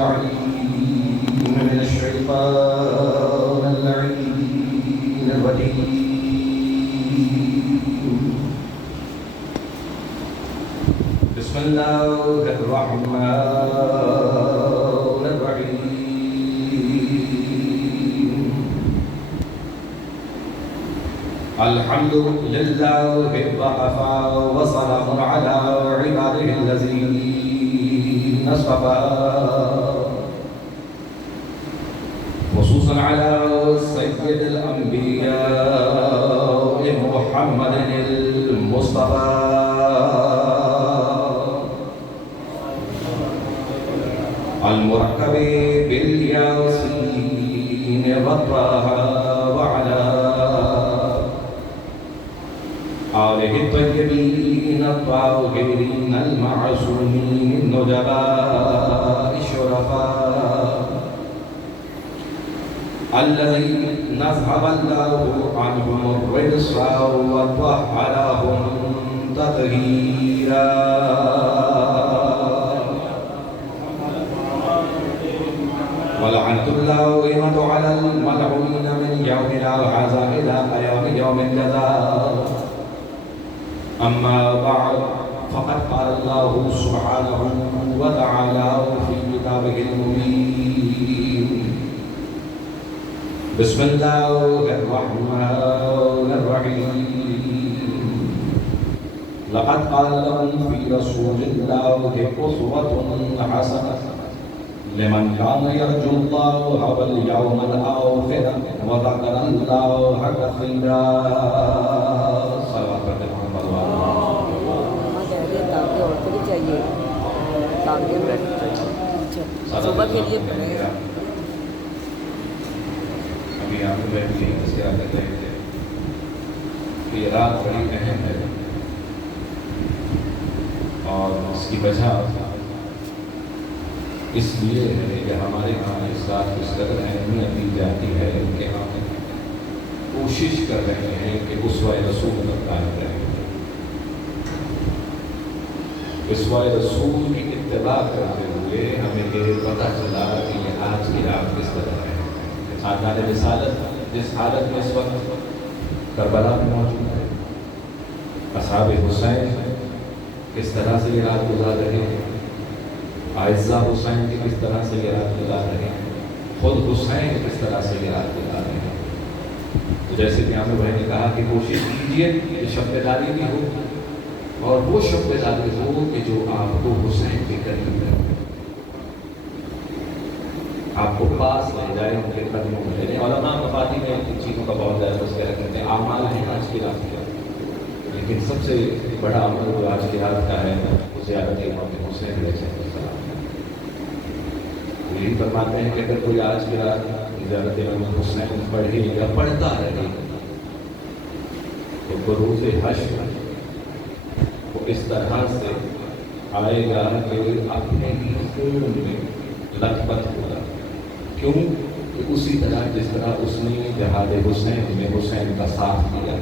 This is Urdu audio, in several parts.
العليم من الشيطان اللعين الرجيم. بسم الله الرحمن الرحيم. الحمد لله وكفى وسلام على عباده الذين اصطفى، خصوصا على سيد الأنبياء محمد المصطفى المركب بالياسين والطه، وعلى آله الطيبين الطاهرين المعصومين النجباء الشرفاء الذين نذهب الله عنهم الرجس وطهرهم تطهيرا. ولعنة الله على الملعون من يومنا هذا إلى قيام يوم الجزاء. أما بعد، فقد قال الله سبحانه وتعالى في كتابه المبين: بسم الله الرحمن الرحيم. لقد قال لكم في رسول الله أسوة حسنة لمن كان يرجو الله واليوم الآخر وذكر الله كثيرا. صبح کے لیے پڑھیں گے. ابھی آپ کو میں بھی یہی تذکرہ کر رہے تھے کہ یہ رات بڑی اہم ہے، اور اس کی وجہ اس لیے ہے کہ ہمارے یہاں اس رات کو اس قدر اہمیت دی جاتی ہے کہ ہم کوشش کر رہے ہیں کہ اسوہ رسول پر قائم رہیں، اسوہ رسول کی اتباع کرتے ہوئے ہمیں یہ پتہ چلا کہ یہ آج کی رات کس طرح ہے. خاندان رسالت جس حالت میں اس وقت کربلا میں موجود ہے، اصحاب حسین کس طرح سے یہ رات گزار رہے ہیں، عائزہ حسین کی کس طرح سے یہ رات گزار رہے ہیں، خود حسین کس طرح سے یہ رات گزار رہے ہیں. تو جیسے کہ عامر بھائی نے کہا کہ کوشش کیجیے کہ شب داری بھی ہو، اور وہ شب داری ہو کہ جو آپ کو حسین کے قریب ہے، آپ کو پاس لے جائے، ان کے قدموں میں لے. علماء مفادی میں ان چیزوں کا بہت زیادہ تذکرہ کرتے ہیں. اعمال ہیں آج کی رات کا، لیکن سب سے بڑا عمل جو آج کی رات کا ہے وہ زیارت امام حسین علیہ السلام. یہی فرماتے ہیں کہ اگر کوئی آج کی رات زیارت امام حسین پڑھے یا پڑھتا رہے تو بروز حشر وہ اس طرح سے آئے گا کہ اپنے ہی خون میں لت پت ہوگا. کیوں؟ کہ اسی طرح جس طرح اس نے جہاد حسین میں حسین کا ساتھ دیا.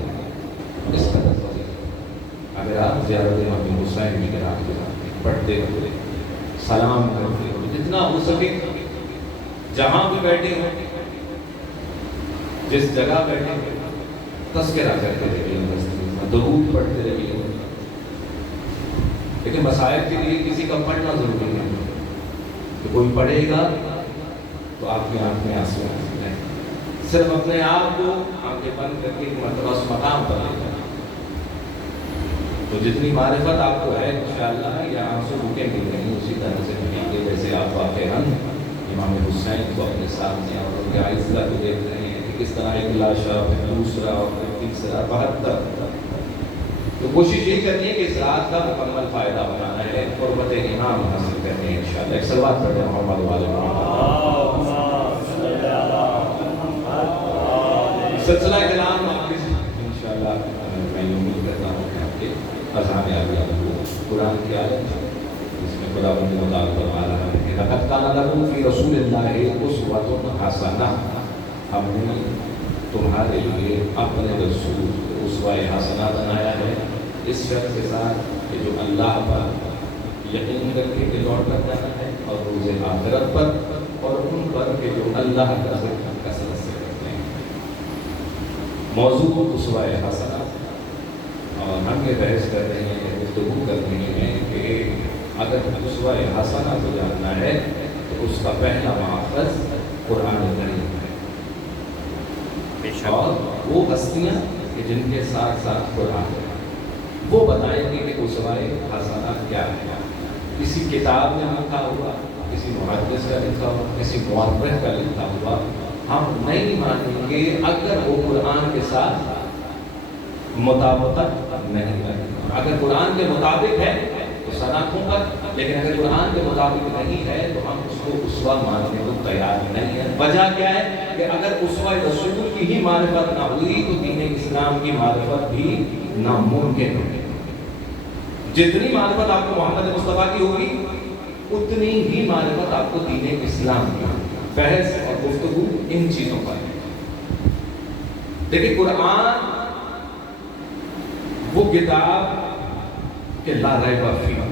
اس قدر اگر آپ زیارت امام حسین کی رات پڑھتے ہوئے سلام کرتے ہوئے جتنا ہو سکے جہاں بھی بیٹھے ہوں، جس جگہ بیٹھے ہوں، تذکرہ کرتے رہیے، درود پڑھتے رہیے. لیکن مسائل کے لیے کسی کا پڑھنا ضروری ہے کہ کوئی پڑھے گا تو آپ کی آنکھ میں آنسو آ سکتے ہیں. صرف اپنے آپ کو آنکھیں بند کر کے ایک مرتبہ اس مقام پر لے جانا. تو جتنی معرفت آپ کو ہے انشاءاللہ یہ آنسو رکیں گے نہیں، اسی طرح سے بنیں گے جیسے آپ واقعاً امام حسین کو اپنے سامنے اور ان کے عائزہ کو دیکھ رہے ہیں کہ کس طرح ایک لاشا، پھر دوسرا اور پھر تیسرا 72. تو کوشش یہی کرنی ہے کہ اس رات کا مکمل فائدہ بنانا ہے، قربت امام حاصل کرنے ہیں انشاءاللہ. ایک صلوات پڑھیں محمد والے سلسلہ کلام انشاءاللہ. میں یہ امید کرتا ہوں کہ آپ کے اذہان آگے قرآن کی آیت جس میں خدا بندی مطالب فرما رہا ہے کہ لقد کان لکم فی رسول اللہ اسوۃ حسنہ. ہم نے تمہارے لیے اپنے رسول اسوہ حسنہ بنایا ہے، اس شرط کے ساتھ کہ جو اللہ پر یقین کر کے لوٹ کر جانا ہے اور روز روز آخرت پر اور ان پر کہ جو اللہ کا ذکر کثرت سے کرتے ہیں۔ موضوع اسوہ حسنہ، اور ہم یہ بحث کر رہے ہیں، گفتگو کر رہے ہیں کہ اگر اسوہ حسنہ کو جاننا ہے تو اس کا پہلا ماخذ قرآن کریم ہے، اور وہ ہستیاں کہ جن کے ساتھ ساتھ قرآن ہے وہ بتائیں گے کہ اسوہ حسنہ کیا ہے۔ کسی کتاب میں لکھا ہوا، کسی محدث کا لکھا ہوا، کسی مورخ کا لکھا ہوا ہم نہیں مانیں گے اگر وہ قرآن کے ساتھ مطابقت نہیں کرتا۔ اگر قرآن کے مطابق ہے تو صنعتوں پر، لیکن اگر قرآن کے مطابق نہیں ہے تو ہم اس کو اسوہ ماننے کو تیار نہیں ہے۔ وجہ کیا ہے کہ اگر اسوہ رسول کی ہی معرفت نہ ہوئی تو دین اسلام کی معرفت بھی ناممکن ہے۔ جتنی معرفت آپ کو محمد مصطفیٰ کی ہوگی اتنی ہی معرفت آپ کو دین اسلام کی ہوگی۔ بحث اور گفتگو ان چیزوں پر ہے۔ دیکھیں قرآن وہ کتاب کہ لا ریب فیہ،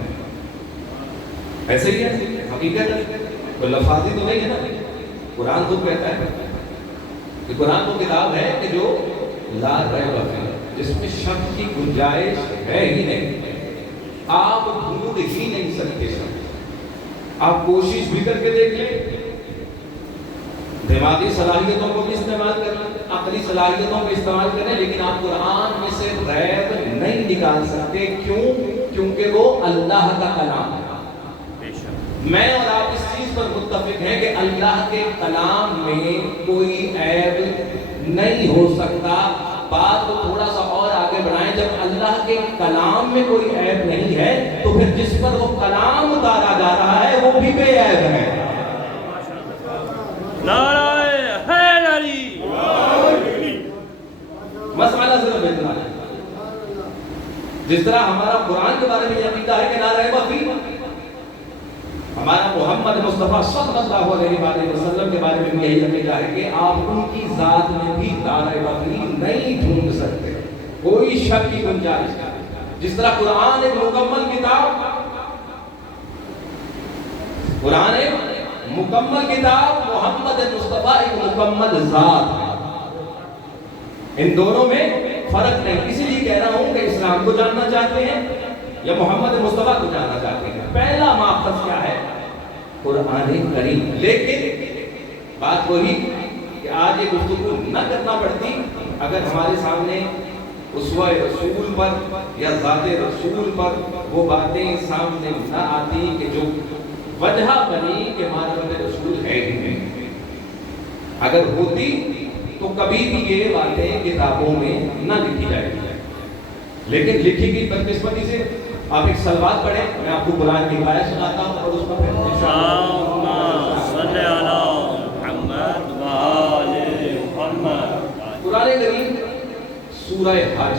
ایسے ہی ہے، حقیقت ہے، کوئی لفاظی تو نہیں ہے نا۔ قرآن خود کہتا ہے کہ قرآن وہ کتاب ہے کہ جو لا ریب فیہ، جس میں شک کی گنجائش ہے ہی نہیں، آپ ڈھونڈ ہی نہیں سکتے۔ آپ کوشش بھی کر کے دیکھ لیں، دماغی صلاحیتوں کو بھی استعمال کریں، عقلی صلاحیتوں کو استعمال کریں، لیکن آپ قرآن میں سے ریب نہیں نکال سکتے۔ کیوں؟ کیونکہ وہ اللہ کا کلام ہے۔ میں اور آپ اس چیز پر متفق ہیں کہ اللہ کے کلام میں کوئی عیب نہیں ہو سکتا۔ بات کو تھوڑا سا اور آگے بڑھائیں، جب اللہ کے کلام میں کوئی عیب نہیں ہے تو پھر جس پر وہ کلام اتارا جا رہا ہے وہ بھی بے عیب ہے۔ نعرہ حیدری، مسئلہ صرف اتنا ہے۔ جس طرح ہمارا قرآن کے بارے میں یہ عقیدہ ہے کہ لا ریب فیہ، ہمارا محمد مصطفیٰ صلی اللہ علیہ وآلہ وسلم کے بارے میں بھی یہی عقیدہ ہے کہ آپ ان کی ذات میں بھی لا ریب فیہ نہیں ڈھونڈ سکتے، کوئی شک کی گنجائش نہیں۔ جس طرح قرآن ایک مکمل کتاب، قرآن ایک مکمل کتاب، محمد مصطفیٰ ایک مکمل ذات ہے۔ ان دونوں میں فرق نہیں۔ اسی لیے کہہ رہا ہوں کہ اسلام کو جاننا چاہتے ہیں یا محمد مصطفیٰ کو جاننا چاہتے ہیں، پہلا ماخذ کیا ہے؟ قرآن کریم۔ لیکن بات وہی کہ آج یہ گفتگو نہ کرنا پڑتی اگر ہمارے سامنے اسوہ رسول پر یا ذات رسول پر وہ باتیں سامنے نہ آتی کہ جو وجہ بنی کہ معرفت رسول ہے ہی نہیں۔ اگر ہوتی تو کبھی بھی یہ باتیں کتابوں میں نہ لکھی جائے گی، لیکن لکھی گئی بدقسمتی سے۔ آپ ایک سلوات پڑھیں، میں آپ کو قرآن کی آیت سناتا ہوں اور اس پر پھر اللہم صلی علی محمد و آل محمد۔ قرآن کریم سورہ حج،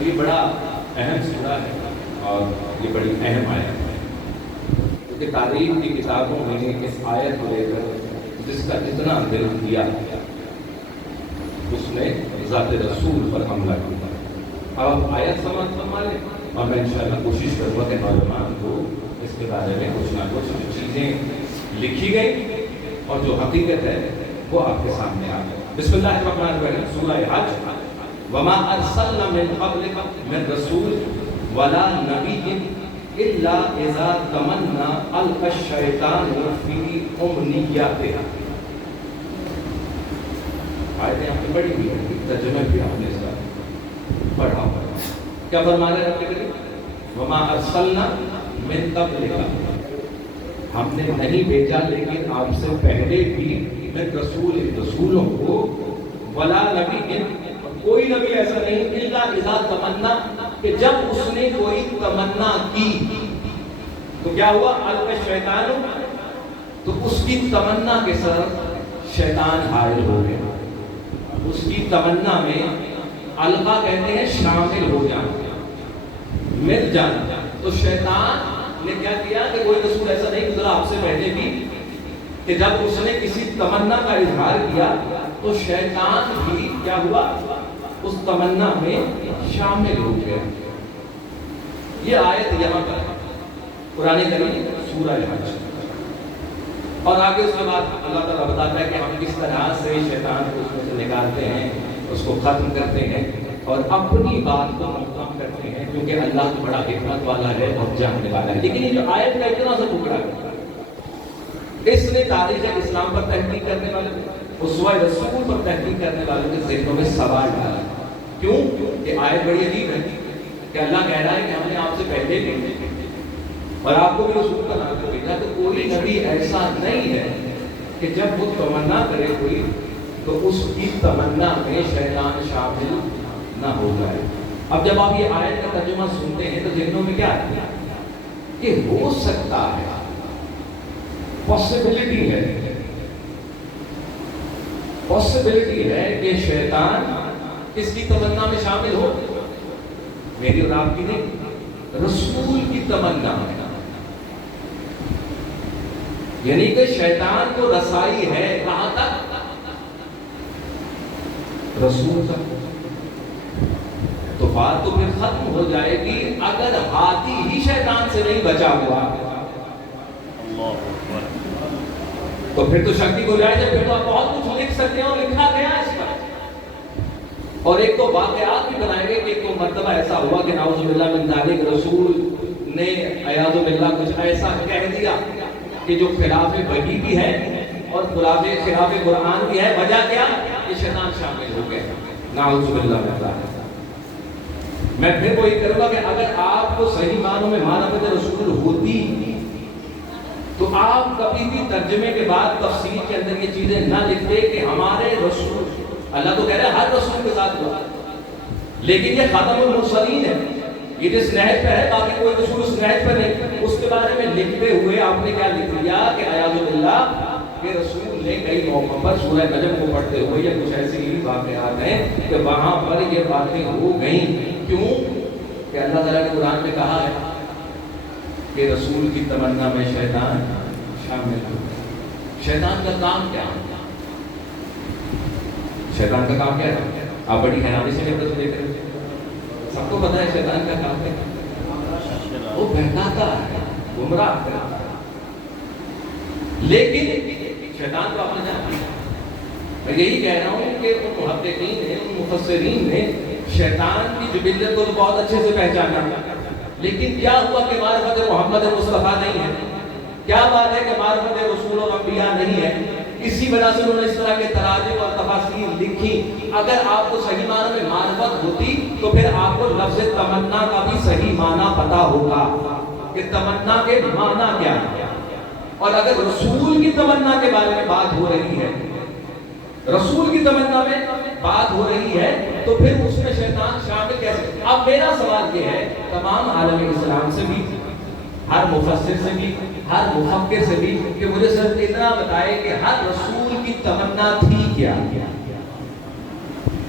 یہ بڑا اہم سورہ ہے اور یہ بڑی اہم آیت ہے، کیونکہ تاریخ کی کتابوں میں اس آیت کو لے کر جس کا جتنا دل دیا اس نے ذات رسول پر حملہ کیا۔ اب آیت سمجھ فرما لیں اور میں انشاءاللہ کوشش کروں گا کہ نوجوان کو اس کے بارے میں کچھ نہ کچھ چیزیں لکھی گئی اور جو حقیقت ہے وہ آپ کے سامنے آ گئی۔ بسم اللہ الرحمن الرحیم، سورہ حج۔ وما ارسلنا من قبلک من رسول ولا نبی الا اذا تمنى القى الشیطان فی امنیاتہ۔ آیتیں آپ نے پڑھی ہوئی ہیں، ترجمہ بھی آپ نے اس کا پڑھا ہوا ہے۔ کیا فرما رہے ہیں رب کریم؟ وما ارسلنا من قبلک، ہم نے نہیں بھیجا لیکن آپ سے پہلے بھی من رسولوں کو، ولا نبی، کوئی نبی ایسا نہیں، الا اذا تمنا، کہ جب اس نے کوئی تمنا کی تو کیا ہوا؟ القى الشیطان، تو اس کی تمنا کے ساتھ شیطان حائل ہو گیا۔ اس کی تمنا میں القا کہتے ہیں شامل ہو جانا، مل جانا۔ تو شیطان نے کیا کیا کہ کوئی رسول ایسا نہیں گزرا آپ سے پہلے بھی کہ جب اس نے کسی تمنا کا اظہار کیا تو شیطان بھی کیا ہوا؟ اس تمنا میں شامل ہو گیا۔ یہ آیت یہاں پر قرآن کریم سورہ حج، اور آگے اس کے بعد اللہ تعالیٰ بتاتا ہے کہ ہم کس طرح سے شیطان کو اس میں سے نکالتے ہیں، اس کو ختم کرتے ہیں اور اپنی بات کو محکم کرتے ہیں، کیونکہ اللہ بڑا حکمت والا ہے اور جاننے والا ہے۔ لیکن یہ جو آیت کا اتنا سا ٹکڑا ہے، اس نے تاریخ اسلام پر تحقیق کرنے والے، اسوہ رسول پر تحقیق کرنے والوں کے ذہنوں میں سوال ڈالا۔ کیوں؟ یہ آیت بڑی عجیب ہے کہ اللہ کہہ رہا ہے کہ ہم نے آپ سے پہلے بھی اور آپ کو بھی رسول کا نام بھیجا، تو کوئی نبی ایسا نہیں ہے کہ جب وہ تمنا کرے کوئی تو اس کی تمنا میں شیطان شامل نہ ہو جائے۔ اب جب آپ یہ آیت کا ترجمہ سنتے ہیں تو ذہنوں میں کیا ہے کہ ہو سکتا ہے، پاسبلٹی ہے کہ شیطان اس کی تمنا میں شامل ہو، میری اور آپ کی نہیں، رسول کی تمنا ہے، یعنی کہ شیطان کو رسائی ہے کہاں تک؟ رسول تک۔ تو بات تو پھر ختم ہو جائے گی اگر ہاتھی ہی شیطان سے نہیں بچا ہوا، تو پھر تو شک کی گنجائش ہے، پھر تو آپ بہت کچھ لکھ سکتے ہیں اور لکھا گیا اس پر، اور ایک تو واقعات بھی بنائے گئے کہ ایک تو مرتبہ ایسا ہوا کہ نعوذ باللہ من ذالک رسول نے عیاذ باللہ کچھ ایسا کہہ دیا کہ جو خلاف وحی بھی ہے اور خلاف قرآن بھی ہے۔ وجہ کیا؟ یہ شیطان شامل ہو گئے، نعوذ باللہ من ذالک۔ میں پھر وہی کروں گا کہ اگر آپ کو صحیح معنوں میں معرفت رسول ہوتی تو آپ کبھی بھی ترجمے کے بعد تفسیر کے اندر یہ چیزیں نہ لکھتے کہ ہمارے رسول، اللہ تو کہہ رہا ہے ہر رسول کے ساتھ ہوا، لیکن یہ خاتم المرسلین ہے، یہ جس نہج پہ ہے، باقی کوئی رسول اس نہج پہ نہیں، اس کے بارے میں لکھتے ہوئے آپ نے کیا لکھ دیا کہ اعوذ باللہ کہ رسول نے کئی موقع پر سورہ نجم کو پڑھتے ہوئے یا کچھ ایسے ہی واقعات ہیں کہ وہاں پر یہ باتیں ہو گئیں۔ کیوں؟ کہ اللہ تعالیٰ نے قرآن میں کہا ہے کہ رسول کی تمنا میں شیطان شامل ہو۔ شیطان کا کام کیا ہے؟ شیطان کا کام کیا ہے؟ آپ بڑی حیرانی سے دیکھ رہے ہیں، سب کو پتا ہے شیطان کا کام کیا ہے؟ وہ بہکاتا ہے، گمراہ کرتا ہے، لیکن شیطان کو اپنا جانتا ہے۔ میں یہی کہہ رہا ہوں کہ ان محققین نے، ان مفسرین نے شیطان کی جبلت کو تو بہت اچھے سے پہچانا، لیکن کیا ہوا کہ معرفت محمد مصطفیٰ نہیں ہے؟ کیا بات ہے کہ معرفت رسول و انبیاء نہیں ہے؟ اسی وجہ سے انہوں نے اس طرح کے تراجم اور تفاسیر لکھی۔ اگر آپ کو صحیح معنی میں معرفت ہوتی تو پھر آپ کو لفظ تمنا کا بھی صحیح معنی پتا ہوگا کہ تمنا کے معنی کیا ہے، اور اگر رسول کی تمنا کے بارے میں بات ہو رہی ہے، رسول کی تمنا میں بات ہو رہی ہے، تو پھر اس میں شیطان شامل کیسے؟ اب میرا سوال یہ ہے تمام عالم اسلام سے بھی، ہر مفسر سے بھی، ہر مفکر سے بھی، کہ مجھے صرف اتنا بتائے کہ ہر رسول کی تمنا تھی کیا؟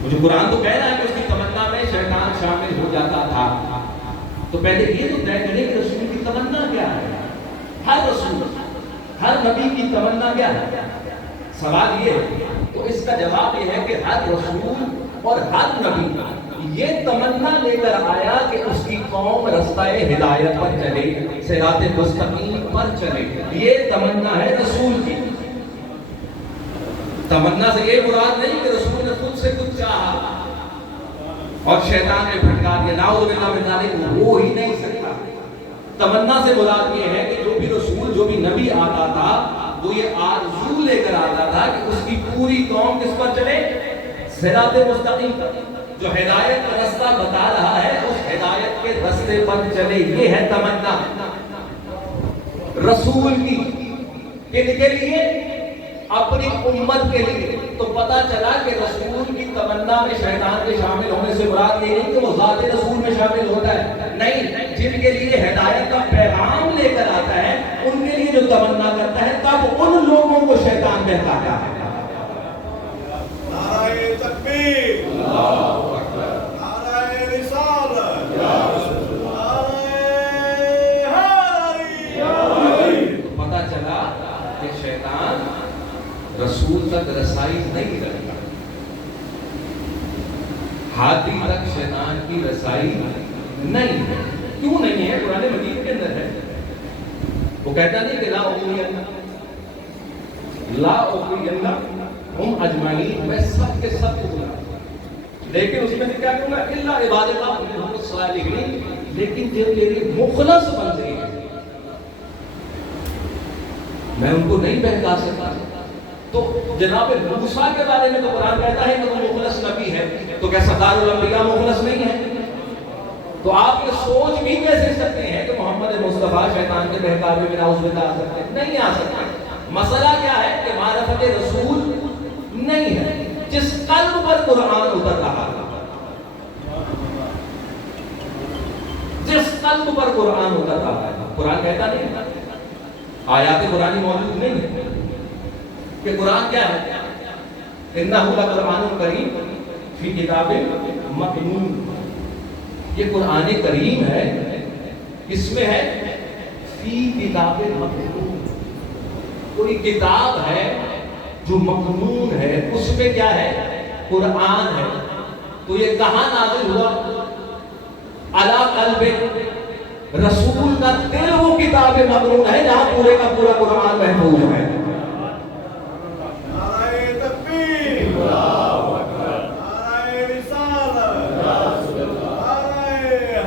مجھے قرآن تو کہہ رہا ہے کہ اس کی تمنا میں شیطان شامل ہو جاتا تھا، تو پہلے یہ تو طے کریں کہ رسول کی تمنا کیا ہے؟ ہر رسول، ہر نبی کی تمنا کیا ہے؟ سوال یہ ہے، تو اس کا جواب یہ ہے کہ ہر رسول اور ہر نبی یہ تمنا لے کر آیا کہ اس کی قوم رستہ ہدایت پر چلے، صراط مستقیم پر چلے، یہ تمنا ہے رسول کی۔ تمنا سے یہ مراد نہیں کہ رسول نے خود سے کچھ چاہا اور شیطان نے بھٹکا دیا، نعوذ باللہ من ذالک، وہ ہی نہیں سکتا۔ تمنا سے مراد یہ ہے کہ جو بھی رسول، جو بھی نبی آتا تھا، وہ یہ آرزو لے کر آتا تھا کہ اس کی پوری قوم کس پر چلے؟ صراط مستقیم پر، جو ہدایت کا رستہ بتا رہا ہے اس ہدایت کے رستے پر چلے، یہ ہے تمنا رسول کی۔ کن کے لیے؟ اپنی امت کے لیے۔ تو پتا چلا کہ رسول کی تمنا میں شیطان کے شامل ہونے سے مراد یہ نہیں کہ وہ ذات رسول میں شامل ہوتا ہے، نہیں، جن کے لیے ہدایت کا پیغام لے کر آتا ہے ان کے لیے جو تمنا کرتا ہے، تب ان لوگوں کو شیطان بہکاتا ہے۔ نعرہ تکبیر، اللہ اکبر، نعرہ رسالت، نعرہ حیدری۔ پتا چلا کہ شیطان رسول تک رسائی نہیں کرتا، ہاتھی تک شیطان کی رسائی نہیں ہے۔ کیوں نہیں ہے؟ قرآن مجید کے اندر ہے وہ کہتا نہیں کہ لا اغوین ہم اجمعین، میں سب کے سب کو بلا، لیکن اس میں کیا کروں گا الا عبادک منہم الصالحین، لیکن جو میرے مخلص بندے ہیں میں ان کو نہیں بہکا سکتا۔ تو جناب موسیٰ کے بارے میں تو قرآن کہتا ہے کہ وہ مخلص نبی ہے، تو کیا سردار الانبیاء مخلص نہیں ہے؟ تو آپ یہ سوچ بھی کیسے سکتے ہیں کہ محمد مصطفیٰ شیطان کے بہکاوے میں نعوذ باللہ آ سکتے ہیں؟ نہیں آ سکتے۔ مسئلہ کیا ہے کہ معرفت رسول نہیں ہے، جس قلب پر قرآن اتر رہا ہے، جس قلب پر قرآن اتر رہا ہے۔ قرآن کہتا نہیں ہے، آیات قرآنی موجود نہیں ہے کہ قرآن کیا ہے، انہ لقرآن کریم فی کتاب مکنون، یہ قرآن کریم ہے، اس میں ہے فی کتاب مکنون، کوئی کتاب ہے جو مکنون ہے، اس میں کیا ہے، قرآن ہے۔ تو یہ کہاں نازل ہوا؟ علی قلب رسول کا دل، وہ کتاب مکنون ہے جہاں پورے کا پورا قرآن محفوظ ہے۔ نعرہ تکبیر، نعرہ رسالت، نعرہ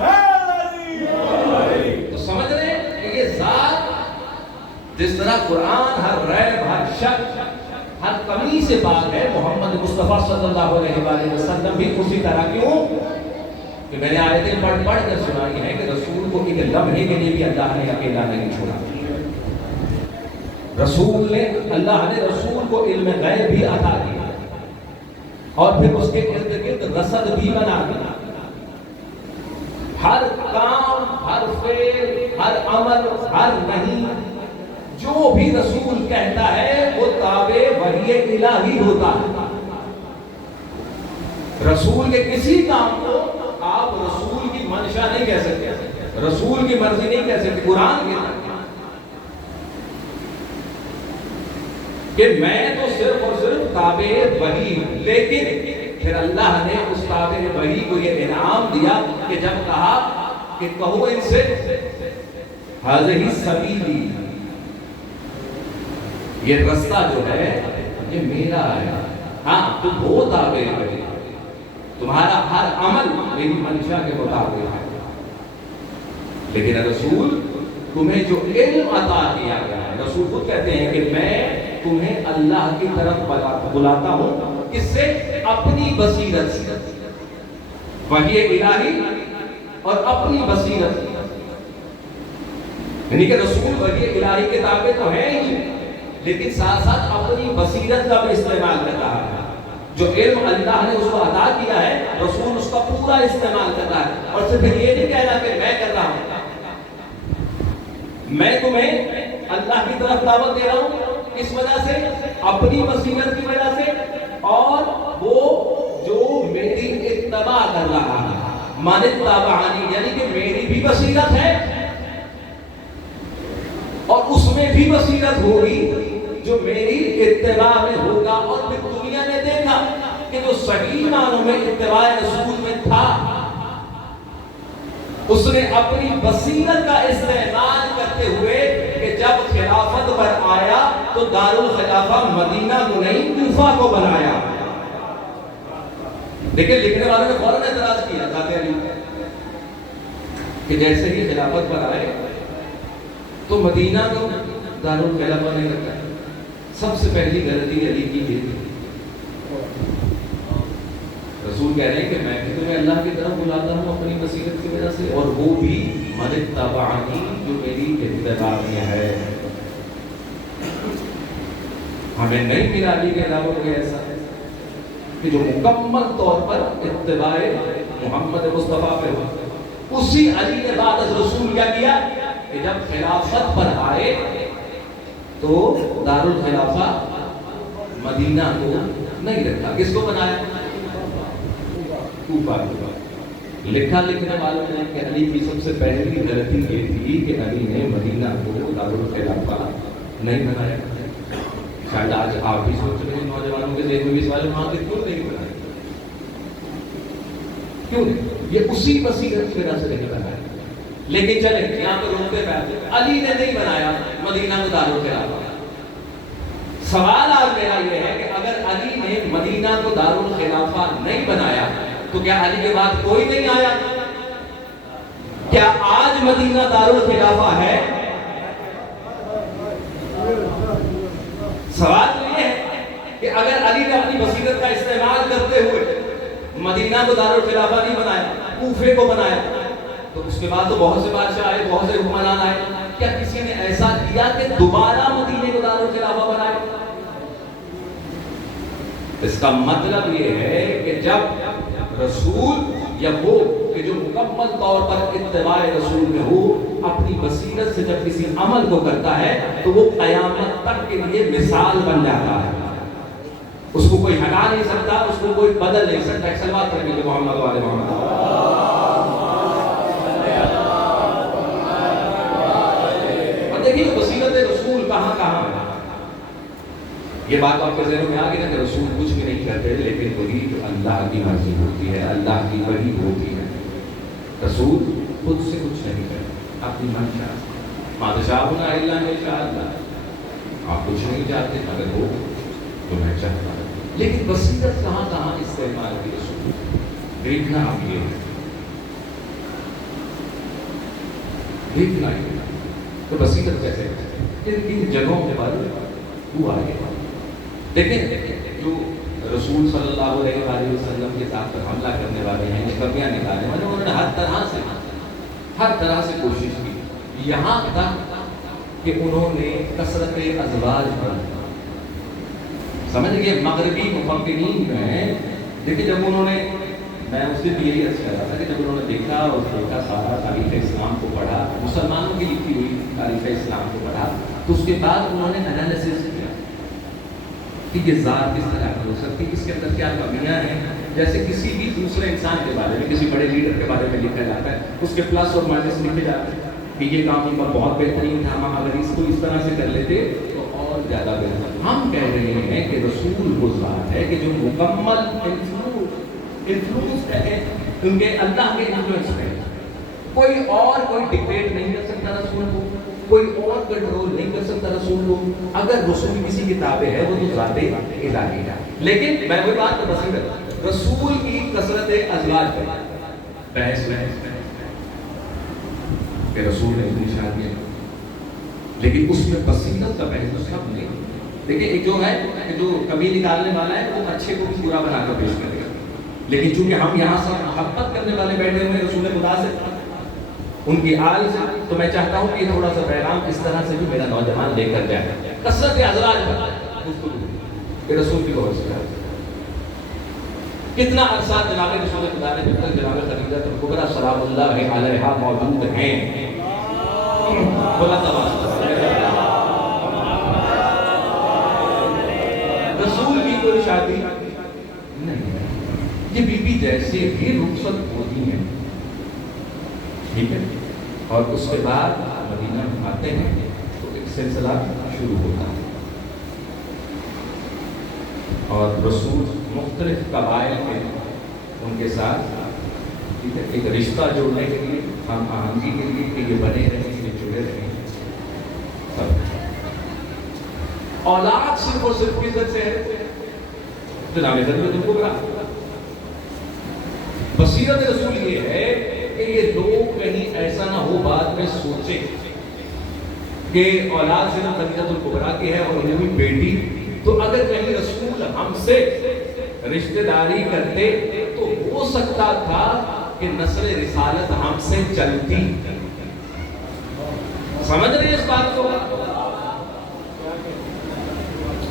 حیدری۔ تو سمجھ رہے ہیں کہ یہ ذات جس طرح قرآن ہر ریب، ہر شک، ہر کمی سے پاک ہے، محمد مصطفیٰ صلی اللہ علیہ وآلہ وسلم بھی اسی طرح۔ کیوں کہ میں نے آیتیں پڑھ کر سنائی ہیں کہ رسول کو ایک لمحے کے لیے بھی اللہ نے اکیلا نہیں چھوڑا۔ اللہ نے رسول کو علم غیب بھی عطا کیا اور پھر اس کے ارد گرد رصد بھی بنا دیا۔ ہر کام، ہر فعل، ہر عمل، ہر نہیں، جو بھی رسول کہتا ہے وہ تابع وحی الہی ہوتا ہے۔ رسول کے کسی کام کو آپ رسول کی منشا نہیں کہہ سکتے، رسول کی مرضی نہیں کہہ سکتے۔ قرآن کہتا ہے کہ میں تو صرف اور صرف تابع وحی ہوں، لیکن پھر اللہ نے اس تابع وحی کو یہ انعام دیا کہ جب کہا کہ کہو ان سے ہذہ سبیلی، یہ رستہ جو ہے یہ میرا ہے، ہاں تم ہو تابع وحی، تمہارا ہر عمل میری منشا کے مطابق ہے، لیکن رسول تمہیں جو علم عطا کیا گیا ہے، رسول خود کہتے ہیں کہ میں تمہیں اللہ کی طرف بلاتا ہوں، کس سے؟ اپنی بصیرت سے، وحی الہی اور اپنی بصیرت، یعنی کہ رسول وحی الہی کتابیں تو ہیں ہی، لیکن ساتھ ساتھ اپنی بصیرت کا بھی استعمال کرتا ہے۔ جو علم اللہ نے اس کو عطا کیا ہے، رسول اس کا پورا استعمال کرتا ہے، اور صرف یہ نہیں کہنا کہ میں کر رہا ہوں، میں تمہیں اللہ کی طرف دعوت دے رہا ہوں، اس وجہ سے، اپنی بصیرت کی وجہ سے، اور وہ جو میری اتباع کر رہا ہے، من اتبعنی، یعنی کہ میری بھی بصیرت ہے اور اس میں بھی بصیرت ہوگی جو میری اتباع میں ہوگا۔ اور پھر دنیا نے دیکھا کہ جو صحیح معنوں میں اتباع رسول میں تھا، اس نے اپنی بصیرت کا استعمال کرتے ہوئے کہ جب خلافت پر آیا تو دارالخلافہ مدینہ کو نہیں کوفہ کو بنایا۔ لیکن لکھنے والوں نے فوراً اعتراض کیا ذات علی کہ جیسے ہی خلافت پر آئے تو مدینہ کو دارالخلافہ نہیں رکھا۔ سب سے پہلی غلطی علی کی یہ تھی، رسول کہہ رہے ہیں کہ میں بھی تمہیں اللہ کی طرف بلاتا ہوں اپنی بصیرت کی وجہ سے، اور وہ بھی من اتبعنی، جو میری اتباع میں ہے۔ ہمیں نہیں ملا علی کے علاوہ کوئی ایسا کہ جو مکمل طور پر اتباع محمد مصطفیٰ پہ ہو۔ اسی علی نے بعد از رسول کیا کیا کہ جب خلافت پر آئے تو دارالخلافہ مدینہ کو نہیں رکھا، کس کو بنایا؟ کوفہ کو۔ لکھا لکھنے والوں نے کہ علی کی سب سے پہلی غلطی یہ تھی کہ علی نے مدینہ کو دارالخلافہ نہیں بنایا۔ شاید آج آپ بھی سوچ رہے ہیں نوجوانوں کے ذہن میں بھی سوال وہاں کے کیوں نہیں بنایا، کیوں نہیں؟ یہ اسی بصیرت کی وجہ سے نہیں بنایا۔ لیکن چلیں یہاں پر روکتے پہ علی نے نہیں بنایا، مدینہ کو دارالخلافہ؟ سوال آج میرا یہ ہے کہ اگر علی نے مدینہ کو دارالخلافہ نہیں بنایا تو کیا علی کے بعد کوئی نہیں آیا؟ کیا آج مدینہ دارالخلافہ ہے؟ سوال تو یہ ہے کہ اگر علی نے اپنی بصیرت کا استعمال کرتے ہوئے مدینہ کو دارالخلافہ نہیں بنایا، کوفے کو بنایا، تو اس کے بعد تو بہت سے بادشاہ آئے، بہت سے حکمران آئے، کیا کسی نے ایسا کیا کہ دوبارہ مدینے کو دارالخلافہ بنائے؟ اس کا مطلب یہ ہے کہ جب رسول یا وہ کہ جو مکمل طور پر اتباع رسول میں ہو اپنی بصیرت سے جب کسی عمل کو کرتا ہے تو وہ قیامت تک کے لیے مثال بن جاتا ہے، اس کو کوئی ہٹا نہیں سکتا، اس کو کوئی بدل نہیں سکتا۔ ایک سلوات کریں گے محمد والے محمد۔ اور دیکھیے بصیرت رسول کہاں کہاں ہے۔ یہ بات آپ کے ذہنوں میں آ گئی نا کہ رسول کچھ بھی نہیں کرتے لیکن وہی جو اللہ کی مرضی ہوتی ہے، اللہ کی وحی ہوتی ہے۔ رسول خود سے کچھ نہیں کرتے، اپنی منشا مادشاہنا الا ما شاء اللہ، آپ کچھ نہیں چاہتے اگر ہو تو میں چاہتا ہوں، لیکن بصیرت کہاں کہاں استعمال کی رسول دیکھنا ہم یہ ہے، دیکھنا یہ تو بصیرت کیسے ان جگہوں کے بارے میں ہوا ہے۔ دیکھیں جو رسول صلی اللہ علیہ وآلہ وسلم کے ساتھ پر حملہ کرنے والے ہیں، کمیاں نکالنے والے، انہوں نے ہر طرح سے کوشش کی، یہاں تک کہ انہوں نے کثرت ازواج پر سمجھ گئے۔ مغربی مفکرین میں دیکھیں جب انہوں نے، میں اس دن بھی یہی عرض کر رہا تھا کہ جب انہوں نے دیکھا سارا تاریخ اسلام کو پڑھا، مسلمانوں کی لکھی ہوئی تاریخ اسلام کو پڑھا، تو اس کے بعد انہوں نے انالیسس کیا کہ یہ ذات کس طرح کی ہو سکتی، اس کے اندر کیا کمیاں ہیں۔ جیسے کسی بھی دوسرے انسان کے بارے میں، کسی بڑے لیڈر کے بارے میں لکھا جاتا ہے، اس کے پلس اور مائنس لکھے جاتے ہیں کہ یہ کام ان کا بہت بہترین تھا، ہم اگر اس کو اس طرح سے کر لیتے تو اور زیادہ بہتر۔ ہم کہہ رہے ہیں کہ رسول وہ ذات ہے کہ جو مکمل انفلوئنس ہے ان کے اللہ کے انفلوئنس میں، کوئی ڈکٹیٹ نہیں کر سکتا رسول کو، کوئی اور کنٹرول نہیں کر سکتا رسول کو۔ اگر رسول کسی کی تابع ہے وہ تو ذات الہی ہے، لیکن میں وہی بات تو بصیرت رسول کی کثرت ازواج پر بحث میں کہ رسول نے اتنی شادیاں، لیکن اس میں بصیرت کا بحث تو سب نہیں۔ دیکھیں ایک جو ہے کہ جو کمی نکالنے والا ہے وہ اچھے کو بھی برا بنا کر پیش کرے گا، لیکن چونکہ ہم یہاں سے محبت کرنے والے بیٹھے ہوئے رسول خدا سے، ان کی آل سے، تو میں چاہتا ہوں کہ تھوڑا سا پیغام اس طرح سے بھی میرا نوجوان لے کر جائے۔ کثرت ازواج پر گفتگو کہ رسول کی بہت سی کتنا عرصہ جناب رسول خدا نے جب تک جناب خدیجہ الکبریٰ سلام اللہ علیہا موجود ہیں، بلند آواز رسول کی کوئی شادی نہیں، یہ بی بی جیسے بھی رخصت ہوتی ہیں، ٹھیک ہے، اور اس کے بعد مدینہ میں آتے ہیں تو ایک سلسلہ شروع ہوتا ہے، اور رسول مختلف قبائل کے ان کے ساتھ ٹھیک ہے ایک رشتہ جوڑنے کے لیے، ہم آہنگی کے لیے کہ یہ بنے رہیں، یہ جڑے رہیں، اولاد صرف اور صرف عزت سے ہے جناب خدیجہ الکبریٰ۔ بصیرت رسول یہ ہے کہ یہ لوگ کہیں ایسا نہ ہو بعد میں سوچیں کہ اولاد صرف خدیجہ الکبریٰ کی ہے اور انہیں بھی بیٹی، تو اگر کہیں رسول ہم سے رشتہ داری کرتے تو ہو سکتا تھا کہ نسل رسالت ہم سے چلتی۔ سمجھ رہے ہیں اس بات کو؟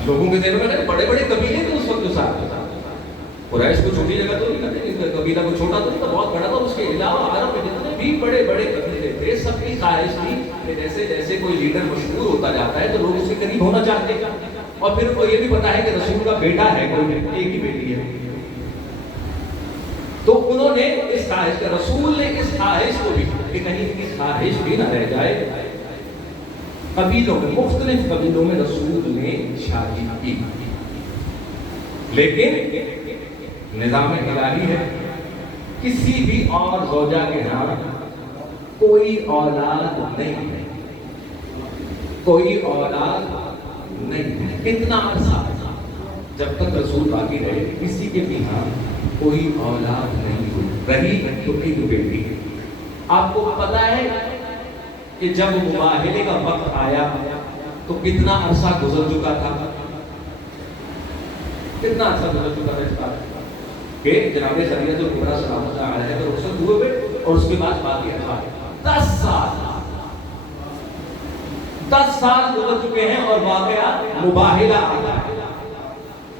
لوگوں کے ذہنوں میں بڑے بڑے قبیلے تھے اس وقت جو ساتھ تھا، قریش کو چھوٹی جگہ تو نہیں کرتے، قبیلہ کو چھوٹا تو نہیں تھا، بہت بڑا تھا۔ اس کے علاوہ عرب میں جتنے بھی بڑے بڑے قبیلے تھے سب کی خواہش تھی کہ جیسے جیسے کوئی لیڈر مشہور ہوتا جاتا ہے تو لوگ اس کے قریب ہونا چاہتے ہیں، اور پھر وہ یہ بھی پتا ہے کہ رسول کا بیٹا ہے، کوئی ایک ہی بیٹی ہے، تو انہوں نے اس خواہش کا، رسول نے اس خواہش کو بھی کہ کہیں کی خواہش بھی نہ رہ جائے، قبیلوں میں مختلف قبیلوں میں رسول نے شادی کی، لیکن نظام الہی ہے کسی بھی اور زوجہ کے ہاں کوئی اولاد نہیں ہے، کوئی اولاد نہیں. اتنا عرصہ جب تک رسول باقی رہے کسی کے بھی ہاں کوئی اولاد نہیں ہوئی. رہی تو ایک بیٹی. آپ کو پتا ہے کہ جب مباہلے کا وقت آیا تو کتنا عرصہ گزر چکا تھا. کتنا عرصہ گزر چکا تھا اس بات کہ جناب شریعت الکبریٰ سلام اللہ علیہ کا رخصت ہوئے اور اس کے بعد باقی عرصہ 10 سال گزر چکے ہیں اور واقعہ مباہلہ آیا.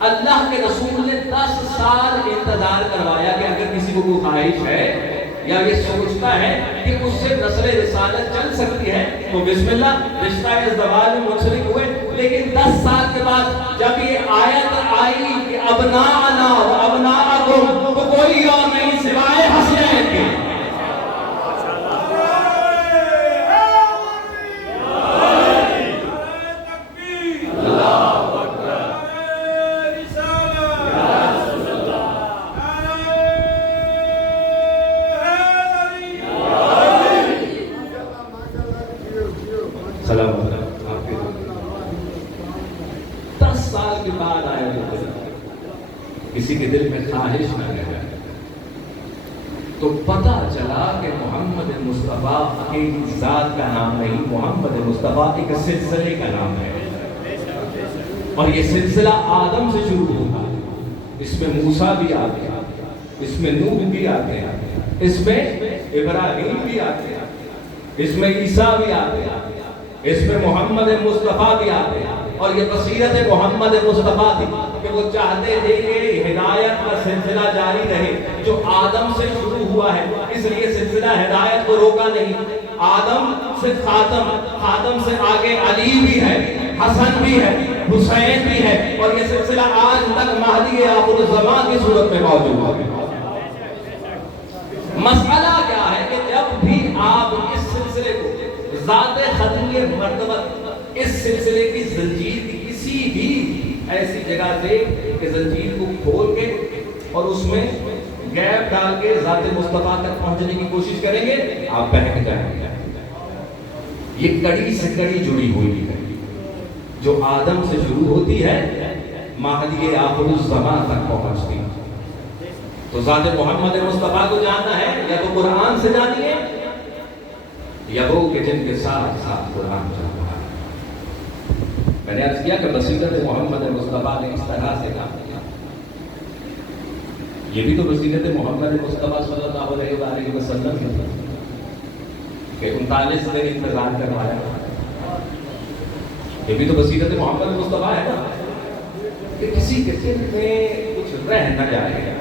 اللہ کے رسول نے 10 سال انتظار کروایا کہ اگر کسی کو کوئی خواہش ہے یا یہ سوچتا ہے کہ اس سے نسل رسالت چل سکتی ہے تو بسم اللہ رشتہ ازدواج میں منسلک ہوئے. لیکن 10 سال کے بعد جب یہ آیت آئی کہ ابناءنا و ابناءکم تو کوئی اور نہیں سوائے حسنین کے. کسی کے دل میں خواہش نہ رہے تو پتہ چلا کہ محمد مصطفیٰ ایک ذات کا نام نہیں, محمد مصطفیٰ ایک سلسلے کا نام ہے. اور یہ سلسلہ آدم سے شروع ہوگا. اس میں موسیٰ بھی آتے ہیں, اس میں نوح بھی آتے ہیں, اس میں ابراہیم بھی آتے ہیں, اس میں عیسیٰ بھی آتے ہیں, اس میں محمد مصطفیٰ بھی آتے ہیں. اور یہ بصیرت محمد مصطفیٰ تھی کہ وہ چاہتے تھے کہ ہدایت کا سلسلہ جاری رہے جو آدم سے شروع ہوا ہے. اس لیے سلسلہ ہدایت کو روکا نہیں. آدم سے خاتم, خاتم سے آگے علی بھی ہے, حسن بھی ہے, حسین بھی ہے, اور یہ سلسلہ آج تک مہدی آخر الزمان کی صورت میں موجود ہے. مسئلہ کیا ہے کہ جب بھی آپ اس سلسلے کو ذات ختمی مرتبہ اس سلسلے کی زنجیر کی کسی بھی ایسی جگہ سے کہ زنجیر کو کھول کے اور اس میں گیپ ڈال کے ذات مصطفیٰ تک پہنچنے کی کوشش کریں گے آپ بہک جائیں گے. یہ کڑی سے کڑی جڑی ہوئی ہے جو آدم سے شروع ہوتی ہے مہدی آخر الزمان تک پہنچتی. تو ذات محمد مصطفیٰ کو جاننا ہے یا تو قرآن سے جانیے یا وہ کہ جن کے ساتھ ساتھ قرآن جاننا. میں نے عرض کیا کہ بصیرت محمد مصطفیٰ نے اس طرح سے کام کیا. یہ بھی تو بصیرت محمد مصطفیٰ صلی اللہ علیہ وآلہ وسلم کہ 39 دن انتظار کروایا. یہ بھی تو بصیرت محمد مصطفیٰ ہے نا کہ کسی کے دل میں کچھ رہ نہ جائے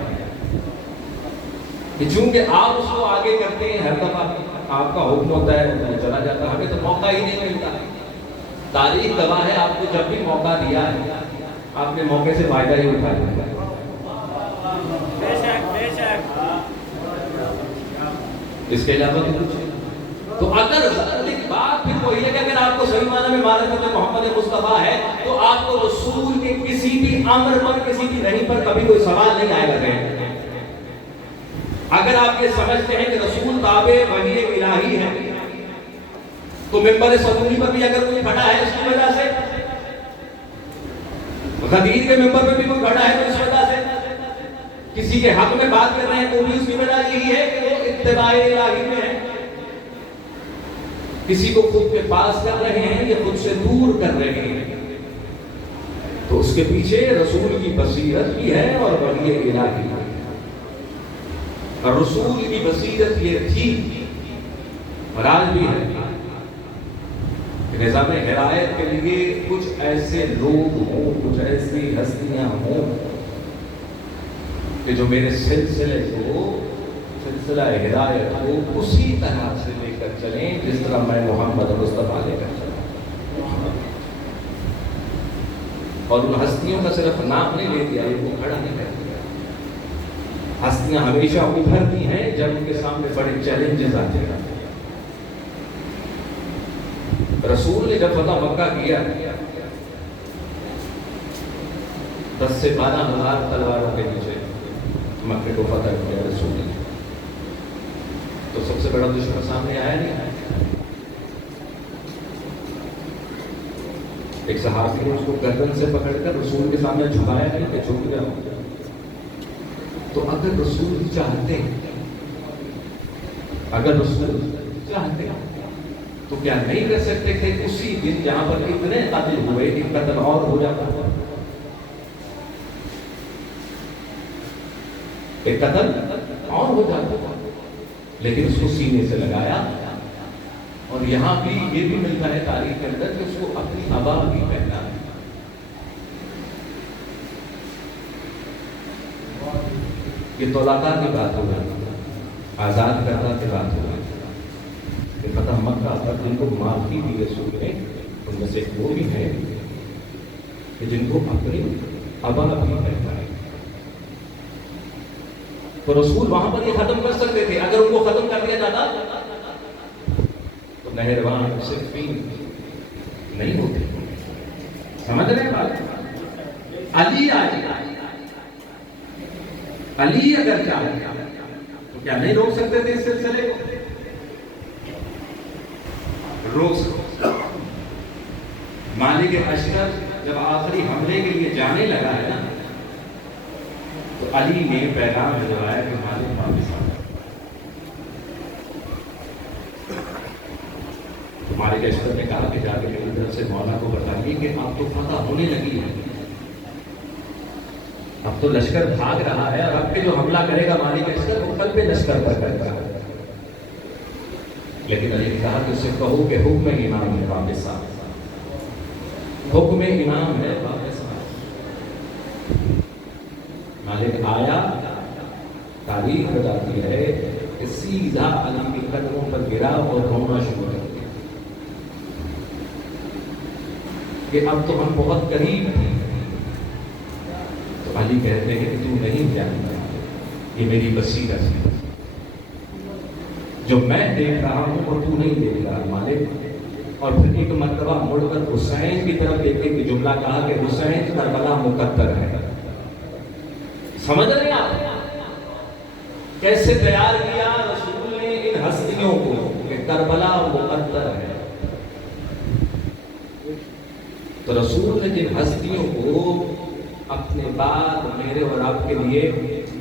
کہ چونکہ آپ اس کو آگے کرتے ہیں ہر دفعہ آپ کا حکم ہوتا ہے وہ چلا جاتا ہے, ہمیں تو موقع ہی نہیں ملتا. تاریخ گواہ ہے آپ کو جب بھی موقع دیا ہے آپ نے موقع سے فائدہ ہی اٹھا لیا. اس کے علاوہ تو کچھ تو اگر بات پھر وہی ہے کہ اگر آپ کو صحیح معنی میں معرفت محمد مصطفیٰ ہے تو آپ کو رسول کے کسی بھی امر پر کسی بھی نہیں پر کبھی کوئی سوال نہیں آئے گا. اگر آپ یہ سمجھتے ہیں کہ رسول تابع وحی الہی ہے تو ممبر صدوری پر بھی اگر کوئی کھڑا ہے اس کی وجہ سے, غدیر کے ممبر پر بھی کوئی کھڑا ہے تو اس وجہ سے, کسی کے حق میں بات کر رہے ہیں تو بھی اس کی وجہ یہی ہے کہ وہ اتباع الہی میں ہے. کسی کو خود کے پاس کر رہے ہیں یا خود سے دور کر رہے ہیں تو اس کے پیچھے رسول کی بصیرت بھی ہے اور وحی الہی ہے. اور رسول کی بصیرت یہ تھی اور آج بھی ہے نظام ہدایت کے لیے کچھ ایسے لوگ ہوں, کچھ ایسی ہستیاں ہوں کہ جو میرے سلسلے کو, سلسلہ ہدایت کو اسی طرح سے لے کر چلیں جس طرح میں محمد مصطفیٰ لے کر چلا. اور ان ہستیوں کا صرف نام نہیں لے دیا, یہ وہ کھڑا نہیں کر دیا. ہستیاں ہمیشہ ابھرتی ہیں جب ان کے سامنے بڑے چیلنجز آتے ہیں. رسول نے جب فتح مکہ کیا 10 سے 12 ہزار تلواروں کے نیچے مکے کو فتح کیا رسول نے, تو سب سے بڑا دشمن سامنے آیا نہیں. ایک صحابی نے اس کو گردن سے پکڑ کر رسول کے سامنے جھکایا نہیں کہ جھک جاؤ. تو اگر رسول چاہتے تو کیا نہیں کر سکتے تھے؟ اسی دن جہاں پر اتنے قاتل ہوئے ایک قتل اور ہو جاتا تھا، ایک قتل اور ہو جاتا تھا، لیکن اس کو سینے سے لگایا. اور یہاں بھی یہ بھی ملتا ہے تاریخ کے اندر کہ اس کو اپنی عبا بھی پہنا ہے. یہ طلاقہ کی بات ہو رہی ہے، آزاد کردہ کی بات ہو رہی ہے. فتح مکہ پر جن کو معافی دی رسول نے، ان میں سے وہ بھی ہیں کہ جن کو اپنی عبا بھی پہنا ہے. تو رسول وہاں پر یہ ختم کر سکتے تھے. اگر ان کو ختم کر دیا جاتا تو نہروان صرفین نہیں ہوتے. سمجھ رہے ہیں بات؟ علی اگر چاہے تو کیا نہیں روک سکتے تھے اس سلسلے کو؟ روک سکتے. مالک اشکر جب آخری حملے کے لیے جانے لگا ہے نا، تو علی نے پیغام بھجوایا کہ مالک واپس آ جائے. تو مالک اشکر نے کہا کہ جا کے میری طرف سے مولا کو بتائیے کہ اب تو فتح ہونے لگی ہے، اب تو لشکر بھاگ رہا ہے، اور اب کے جو حملہ کرے گا مالک اشکر وہ کل پہ لشکر پر کرے گا. لیکن علی نے کہا کہ اس سے کہو کہ حکم امام ہے واپس آ، حکم امام ہے واپس آ. مالک آیا. تاریخ بتاتی ہے کہ سیدھا علی کے قدموں پر گرا اور رونا شروع کر دیا کہ اب تو ہم بہت قریب ہیں. تو علی کہتے ہیں کہ تو نہیں جانتا، یہ میری بصیرت ہے، جو میں دیکھ رہا ہوں وہ تو نہیں دیکھ رہا مالک. اور پھر ایک مرتبہ مڑ کر حسین کی طرف دیکھے کہ جملہ کہا کہ حسین کربلا مقدر ہے. سمجھ رہے ہیں آپ کیسے تیار کیا رسول نے ان ہستیوں کو کہ کربلا مقدر ہے. تو رسول نے جن ہستیوں کو اپنے بعد میرے اور آپ کے لیے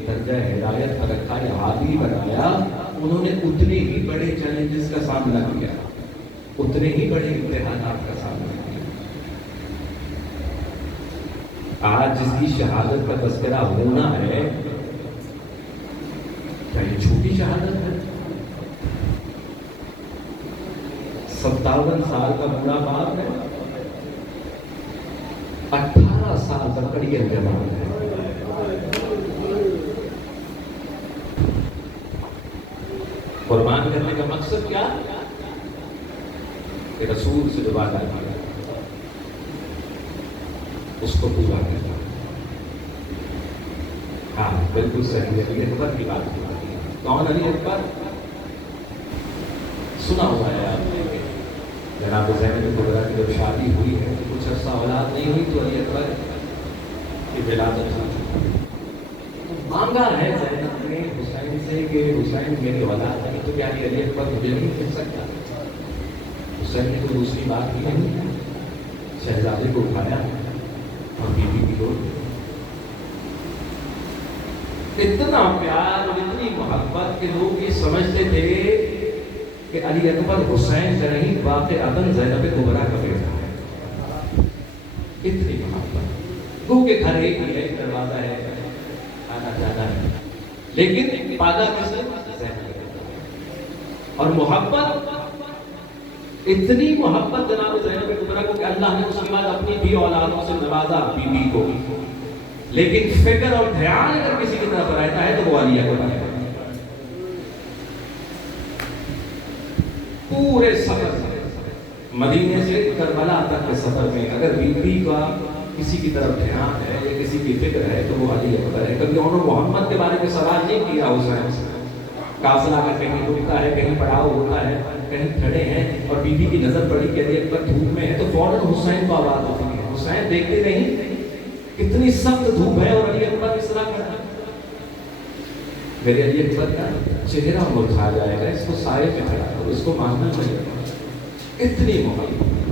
درجہ ہدایت پر رکھا یا عالی بنایا، انہوں نے اتنے ہی بڑے چیلنجز کا سامنا کیا، اتنے ہی بڑے امتحانات کا سامنا کیا. آج جس کی شہادت کا تذکرہ ہونا ہے، کیا یہ چھوٹی شہادت ہے؟ 57 سال کا بوڑھا باپ ہے، 18 سال تک کڑی جوان ہے. قربان کرنے کا مقصد کیا؟ کہ رسول سے جو وعدہ کیا اس کو پورا کرنا. ہاں بالکل صحیح ہے. علی اکبر کی بات ہے. کون علی اکبر؟ سنا ہوا ہے آپ نے جناب زینب کبریٰ کی جب شادی ہوئی ہے تو کچھ عرصہ اولاد نہیں ہوئی تو علی اکبر کی ولادت ہوئی. مانگا ہے زینب نے حسین سے کہ حسین میری اولاد ہے، تو کیا علی اکبر مجھے نہیں کہہ سکتا؟ حسین نے تو دوسری بات کی نہیں، شہزادے کو اٹھایا اور بیوی کی گود. اتنا پیار اور اتنی محبت کہ لوگ یہ سمجھتے تھے کہ علی اکبر حسین سے نہیں واقعتاً زینب کبریٰ کا بیٹا ہے. اتنی محبت. گو کے گھر ایک ہی ہے، دروازہ ہے، آنا جانا ہے، لیکن پادا کس نے؟ زینب. اور محبت، اتنی محبت جناب زینب کبریٰ کو کہ اللہ نے اس کے بعد اپنی بھی اولادوں سے نوازا بیوی کو. لیکن فکر اور دھیان اگر کسی کی طرف رہتا ہے تو وہ علی اکبر ہے. پورے سفر مدینے سے کربلا تک کے سفر میں اگر بیوی کا کسی کی طرف دھیان ہے یا کسی کی فکر ہے تو وہ علی اکبر ہے. کبھی انہوں نے محمد کے بارے میں سوال نہیں کیا حسین سے. قافلہ اگر کہیں رکتا ہے، کہیں پڑاؤ ہوتا ہے، کہیں کھڑے ہیں اور بیوی کی نظر پڑی کہ علی اکبر دھوپ میں ہے تو فوراً حسین کو آواز ہوتی ہے. حسین دیکھتے نہیں کتنی سخت دھوپ ہے اور علی اکبر اس طرح کھڑا ہے. میرے علی اکبر کا چہرہ مرجھا جائے گا، اس کو سائے پہ کھڑا کرو، اس کو ماننا چاہیے. اتنی محبت.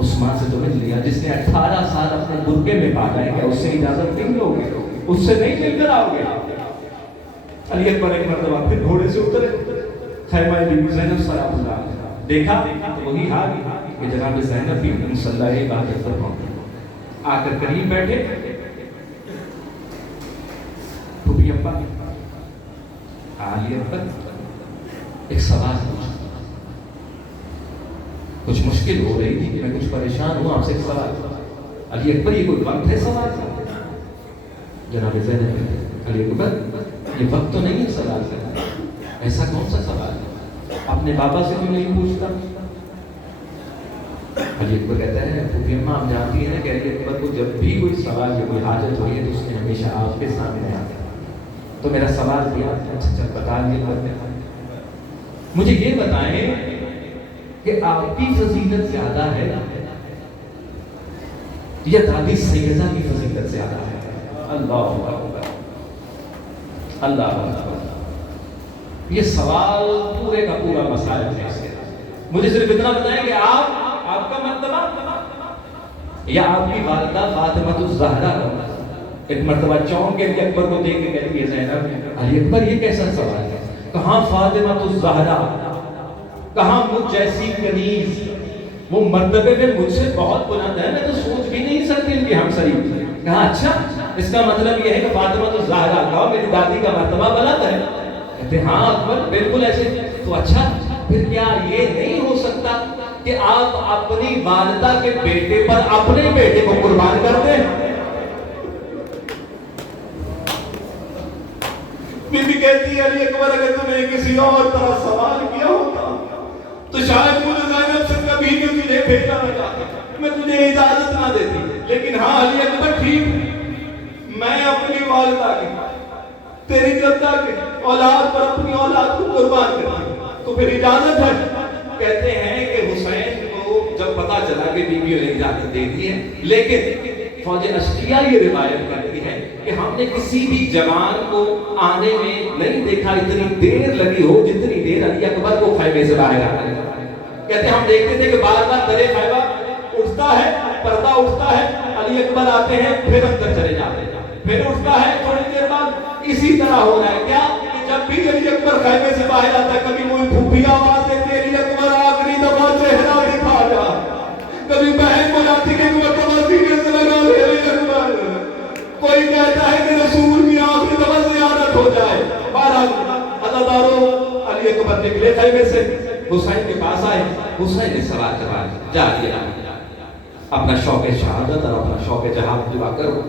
عثمان سے تو مل لیا، جس نے 18 سال اپنے برقعے میں کاٹا ہے، کیا اس سے اجازت نہیں لو گے؟ اس سے نہیں مل کر آؤ گے؟ علی اکبر ایک مرتبہ پھر گھوڑے سے اترے، خیمہ بی بی زینب سلام اللہ دیکھا تو وہی حال کہ جناب زینب بھی مصلی عبادت پر پہنچی، آ کر قریب بیٹھے، پھوپھی ابا علی اکبر ایک سوال پوچھا، کچھ مشکل ہو رہی تھی، میں کچھ پریشان ہوں، آپ سے ایک سوال۔ علی اکبر یہ کوئی وقت ہے سوال کا؟ جناب زینب علی اکبر یہ وقت تو نہیں ہے سوال کا، ایسا کون سا سوال ہے؟ اپنے بابا سے کیوں نہیں پوچھتا؟ علی اکبر کہتا ہے پھوپھی اماں آپ جانتی ہیں کہ علی اکبر کو جب بھی کوئی سوال یا کوئی حاجت ہوئی ہے تو اس نے ہمیشہ آپ کے سامنے آتا ہے، تو میرا سوال کیا، اچھا اچھا بتا دیے، مجھے یہ بتائیں کہ آپ کی فضیلت زیادہ ہے یا دادی سیدہ کی فضیلت زیادہ ہے؟ اللہ اکبر اللہ اکبر، یہ سوال پورے کا پورا مسائل ہے۔ مجھے صرف اتنا بتائیں کہ آپ کا مرتبہ یا آپ کی والدہ فاطمہ الزہرا ایک مرتبہ چونک کے علی اکبر کو دیکھ کے کہتی ہے زینب علی اکبر یہ کیسا سوال ہے؟ کہاں فاطمہ الزہرا، کہاں مجھ جیسی کنیز، وہ مرتبے میں مجھ سے بہت بلند ہے، میں تو سوچ بھی نہیں سکتی ان کی ہمسری۔ کہا اچھا اس کا مطلب یہ ہے کہ فاطمہ الزہرا کہا میری دادی کا مرتبہ بلند ہے؟ کہتے ہاں اکبر بالکل ایسے۔ تو اچھا پھر کیا یہ نہیں ہو سکتا کہ آپ اپنی والدہ کے بیٹے پر اپنے بیٹے کو قربان کر دیں؟ بی بی کہتی ہے علی اکبر اگر تم نے کسی اور طرح سوال کیا ہوتا تو شاید مجھے زینب سے کبھی بھی تجھے بھیجا نہ جاتا، میں تجھے اجازت نہ دیتی، لیکن ہاں علی اکبر ٹھیک، میں اپنی والدہ کی تیری جدہ کے اولاد پر اپنی اولاد کو قربان کرتی ہوں، تو پھر اجازت ہے۔ کہتے ہیں کہ حسین کو جب پتا چلا کہ بیویوں نے اجازت دے دی ہے، لیکن فوج اشکیا یہ روایت کرتی ہے کہ ہم نے کسی بھی جوان کو آنے میں نہیں دیکھا اتنی دیر لگی ہو جتنی دیر علی اکبر کو خیمے سے باہر آنے لگا۔ کہتے ہم دیکھتے تھے کہ بار بار درے خیمہ اٹھتا ہے، پردہ اٹھتا ہے، علی اکبر آتے ہیں پھر اندر چلے جاتے ہیں، پھر اٹھتا ہے تھوڑی دیر بعد، اسی طرح ہو رہا ہے کیا کہ جب بھی علی اکبر خیمے سے باہر آتا ہے کبھی کوئی پھوپھی آواز دیتی ہے علی اکبر آخری دفعہ چہرہ دکھا جا، کبھی بہن کو جاتی کہ ایک مرتبہ سینے سے لگا لے علی اکبر، کوئی کہتا ہے کہ رسول کی آخری دفعہ زیارت ہو جائے۔ بہرحال عزادارو علی اکبر نکلے خیمے سے، حسین کے پاس آئے، حسین نے سوال جواب جا دیا، اپنا شوق شہادت اور اپنا شوق جہاد پورا کرو۔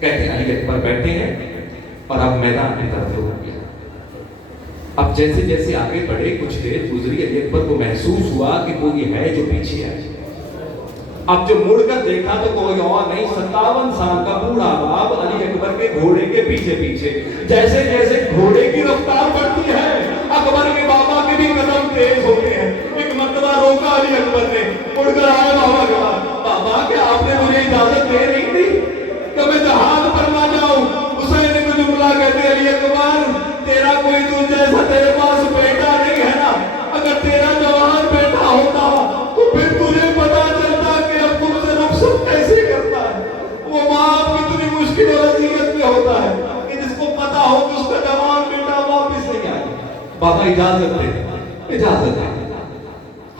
کہتے ہیں علی اکبر بیٹھے ہیں اور اب میدان کی طرف ہو گیا۔ اب جیسے جیسے آگے بڑھے کچھ دیر گزری، علی اکبر کو محسوس ہوا کہ کوئی ہے جو پیچھے ہے۔ اب جو مڑ کر دیکھا تو کوئی اور نہیں، 57 سال کا بوڑھا باپ علی اکبر کے گھوڑے کے پیچھے پیچھے۔ جیسے جیسے گھوڑے کی رفتار بڑھتی ہے اکبر کے بابا کے بھی قدم تیز ہوتے ہیں۔ ایک مرتبہ روکا علی اکبر نے، مڑ کر آئے بابا کے بعد، بابا کیا آپ نے مجھے اجازت دے نہیں دی کہ میں جہاد پر نہ جاؤں؟ حسین نے کچھ جملہ کہتے علی اکبر تیرا کوئی تجھ جیسا تیرے پاس بیٹا نہیں ہے نا، اگر تیرا جوان بیٹا ہوتا تو پھر تجھے پتا چلتا کہ اب تم سے رخصت کیسے کرتا ہے۔ وہ ماں کتنی مشکل اور اذیت میں ہوتا ہے کہ جس کو پتا ہو کہ اس کا جوان بیٹا واپس نہیں آئے۔ بابا اجازت دے، اجازت دے۔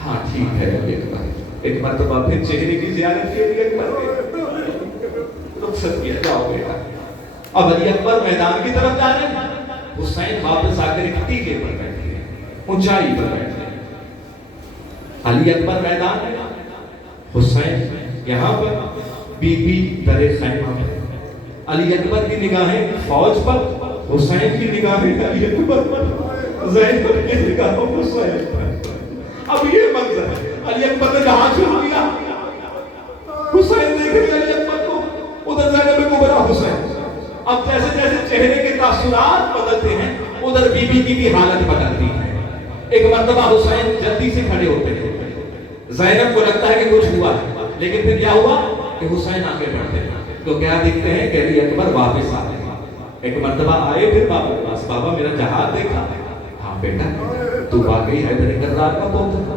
ہاں ٹھیک ہے علی اکبر۔ ایک مرتبہ پھر چہرے کی زیارت کے لیے اکبر نے رخصت کیا، جاؤ بیٹا۔ اب علی اکبر میدان کی طرف جا رہے ہیں، حسین واپس آ کر ایک ٹیلے پر بیٹھے ہیں، اونچائی پر بیٹھے ہیں۔ علی اکبر میدان میں، حسین یہاں پر، بی بی در خیمہ پر۔ علی اکبر کی نگاہیں فوج پر، حسین کی نگاہیں علی اکبر پر، زینب کی نگاہیں حسین پر۔ اب یہ منظر ہے، علی اکبر نے جہاں شروع کیا، حسین دیکھ رہے علی اکبر کو، ادھر زینب کو بڑا حسین۔ اب جیسے جیسے چہرے کے تاثرات بدلتے ہیں ادھر بی بی کی بھی حالت بدلتی ہے۔ ایک مرتبہ حسین جلدی سے کھڑے ہوتے ہیں، زینب کو لگتا ہے کہ کچھ ہوا ہے، لیکن پھر کیا ہوا کہ حسین آگے بڑھتے ہیں تو کیا دیکھتے ہیں کہ علی اکبر واپس آتے ہیں۔ ایک مرتبہ آئے پھر بابا کے پاس، بابا میرا جہاد دیکھا؟ ہاں بیٹا تو واقعی حیدر کرار کا پوتا،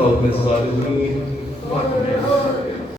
بتاؤ میں سوال ضروری ہے